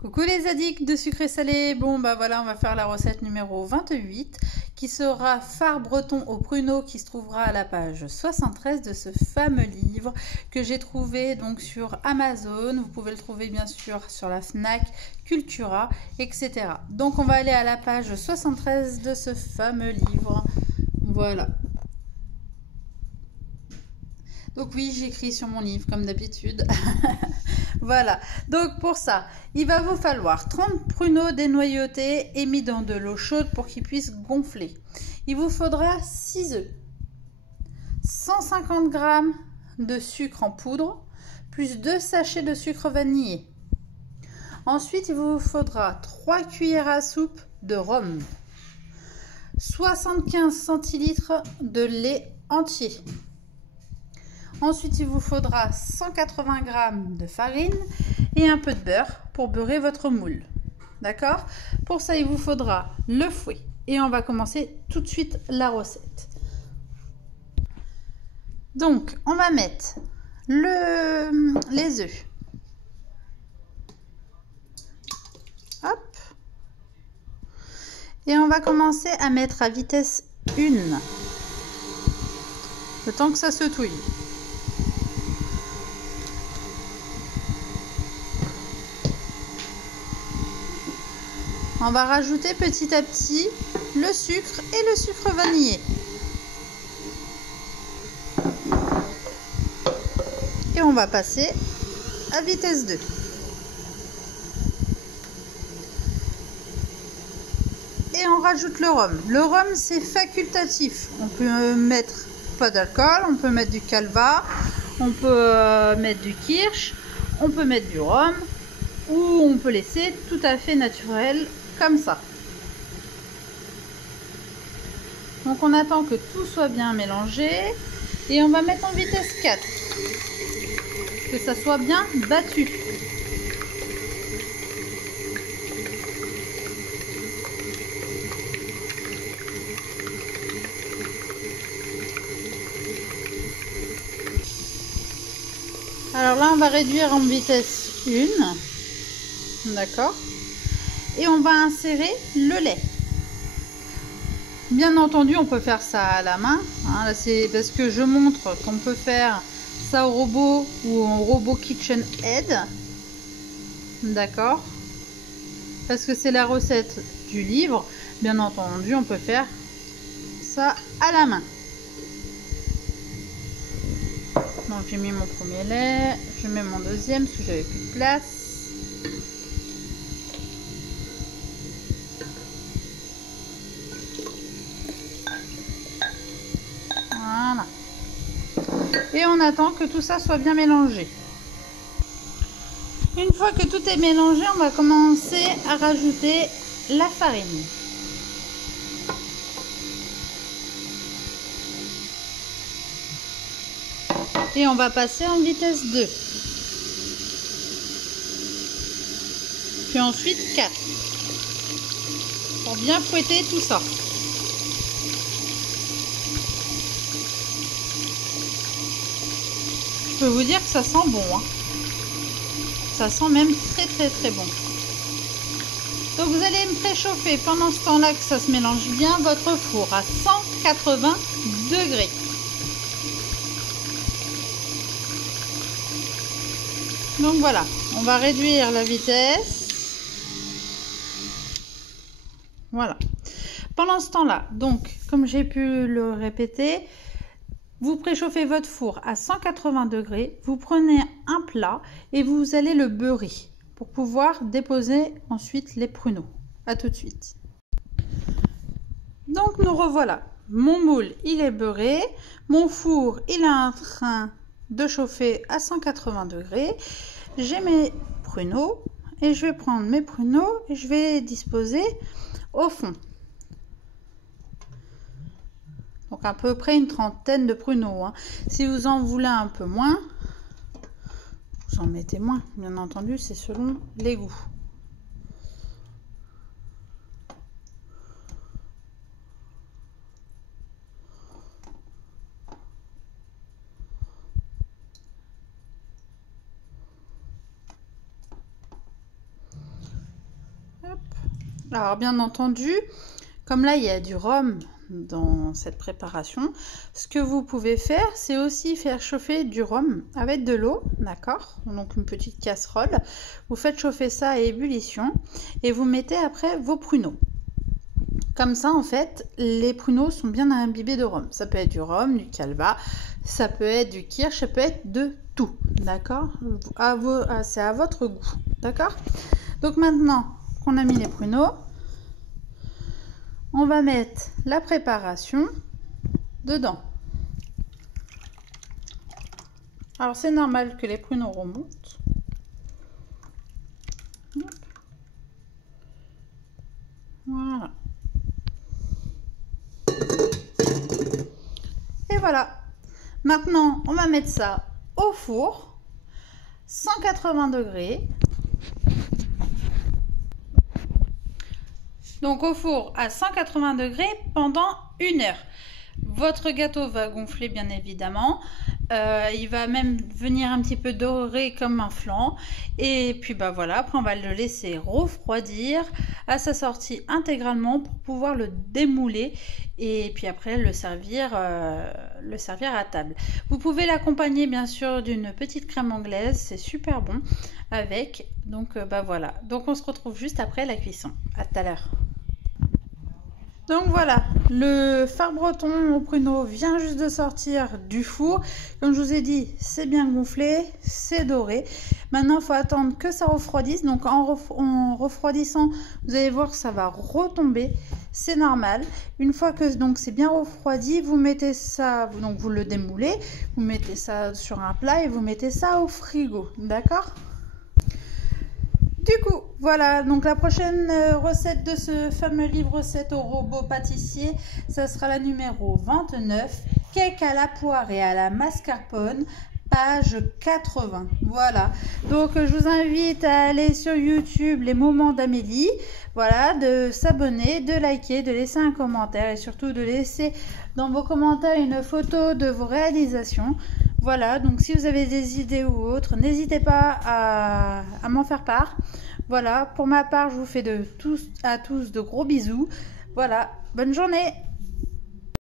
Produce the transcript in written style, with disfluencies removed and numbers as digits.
Coucou les addicts de sucré salé. Bon bah voilà, on va faire la recette numéro 28 qui sera phare breton au pruneau, qui se trouvera à la page 73 de ce fameux livre que j'ai trouvé donc sur Amazon. Vous pouvez le trouver bien sûr sur la Fnac, Cultura, etc. Donc on va aller à la page 73 de ce fameux livre. Voilà. Donc oui, j'écris sur mon livre comme d'habitude. Voilà, donc pour ça, il va vous falloir 30 pruneaux dénoyautés et mis dans de l'eau chaude pour qu'ils puissent gonfler. Il vous faudra 6 œufs, 150 g de sucre en poudre, plus 2 sachets de sucre vanillé. Ensuite, il vous faudra 3 cuillères à soupe de rhum, 75 centilitres de lait entier. Ensuite, il vous faudra 180 g de farine et un peu de beurre pour beurrer votre moule. D'accord? Pour ça, il vous faudra le fouet. Et on va commencer tout de suite la recette. Donc, on va mettre les œufs. Hop. Et on va commencer à mettre à vitesse 1. Le temps que ça se touille. On va rajouter petit à petit le sucre et le sucre vanillé. Et on va passer à vitesse 2. Et on rajoute le rhum. Le rhum, c'est facultatif. On peut mettre pas d'alcool, on peut mettre du calva, on peut mettre du kirsch, on peut mettre du rhum, ou on peut laisser tout à fait naturel comme ça. Donc on attend que tout soit bien mélangé et on va mettre en vitesse 4, que ça soit bien battu. Alors là, on va réduire en vitesse 1, d'accord, et on va insérer le lait. Bien entendu, on peut faire ça à la main, hein. Là, c'est parce que je montre qu'on peut faire ça au robot ou au robot KitchenAid, d'accord, parce que c'est la recette du livre. Bien entendu, on peut faire ça à la main. Donc j'ai mis mon premier lait, je mets mon deuxième parce que j'avais plus de place. Voilà. Et on attend que tout ça soit bien mélangé. Une fois que tout est mélangé, on va commencer à rajouter la farine. Et on va passer en vitesse 2. Puis ensuite 4. Pour bien fouetter tout ça. Je peux vous dire que ça sent bon, hein. Ça sent même très très très bon. Donc vous allez me préchauffer pendant ce temps-là, que ça se mélange bien, votre four à 180 degrés. Donc voilà, on va réduire la vitesse. Voilà. Pendant ce temps-là, donc, comme j'ai pu le répéter, vous préchauffez votre four à 180 degrés, vous prenez un plat et vous allez le beurrer pour pouvoir déposer ensuite les pruneaux. À tout de suite. Donc nous revoilà. Mon moule, il est beurré. Mon four, il est en train de chauffer à 180 degrés. J'ai mes pruneaux et je vais prendre mes pruneaux et je vais les disposer au fond. Donc à peu près une trentaine de pruneaux, hein. Si vous en voulez un peu moins, vous en mettez moins. Bien entendu, c'est selon les goûts. Alors bien entendu, comme là il y a du rhum dans cette préparation, ce que vous pouvez faire, c'est aussi faire chauffer du rhum avec de l'eau, d'accord? Donc une petite casserole, vous faites chauffer ça à ébullition et vous mettez après vos pruneaux. Comme ça, en fait, les pruneaux sont bien imbibés de rhum. Ça peut être du rhum, du calva, ça peut être du kirsch, ça peut être de tout, d'accord? C'est à votre goût, d'accord? Donc maintenant qu'on a mis les pruneaux, on va mettre la préparation dedans. Alors c'est normal que les pruneaux remontent. Voilà. Et voilà. Maintenant, on va mettre ça au four, 180 degrés. Donc au four à 180 degrés pendant 1 heure. Votre gâteau va gonfler bien évidemment. Il va même venir un petit peu doré comme un flan. Et puis bah voilà, après on va le laisser refroidir à sa sortie intégralement pour pouvoir le démouler et puis après le servir à table. Vous pouvez l'accompagner bien sûr d'une petite crème anglaise, c'est super bon avec. Donc bah voilà, donc on se retrouve juste après la cuisson. À tout à l'heure. Donc voilà, le phare breton au pruneau vient juste de sortir du four. Comme je vous ai dit, c'est bien gonflé, c'est doré. Maintenant, il faut attendre que ça refroidisse. Donc en refroidissant, vous allez voir que ça va retomber. C'est normal. Une fois que donc c'est bien refroidi, vous mettez ça, donc vous le démoulez, vous mettez ça sur un plat et vous mettez ça au frigo. D'accord ? Du coup, voilà, donc la prochaine recette de ce fameux livre recette au robot pâtissier, ça sera la numéro 29, cake à la poire et à la mascarpone, page 80. Voilà, donc je vous invite à aller sur YouTube, les moments d'Amélie, voilà, de s'abonner, de liker, de laisser un commentaire et surtout de laisser dans vos commentaires une photo de vos réalisations. Voilà, donc si vous avez des idées ou autres, n'hésitez pas à m'en faire part. Voilà, pour ma part, je vous fais à tous de gros bisous. Voilà, bonne journée!